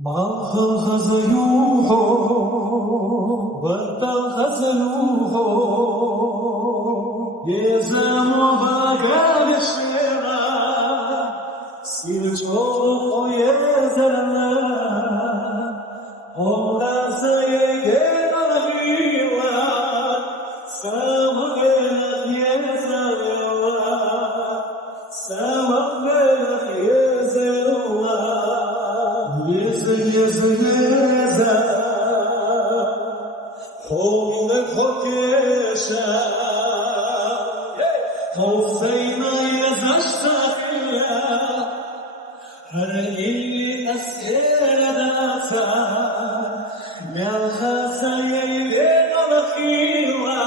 خزيوه خزيوه يزام باقال الشيرا سيرجو يزرنا هولا سيجد الغيوة سامغلق يزروا سامغلق يزروا يزا حوم الحكيشة خوفينا يزشتاقيا هرئي أسئلة داتا يا خاسا يدين الخيوة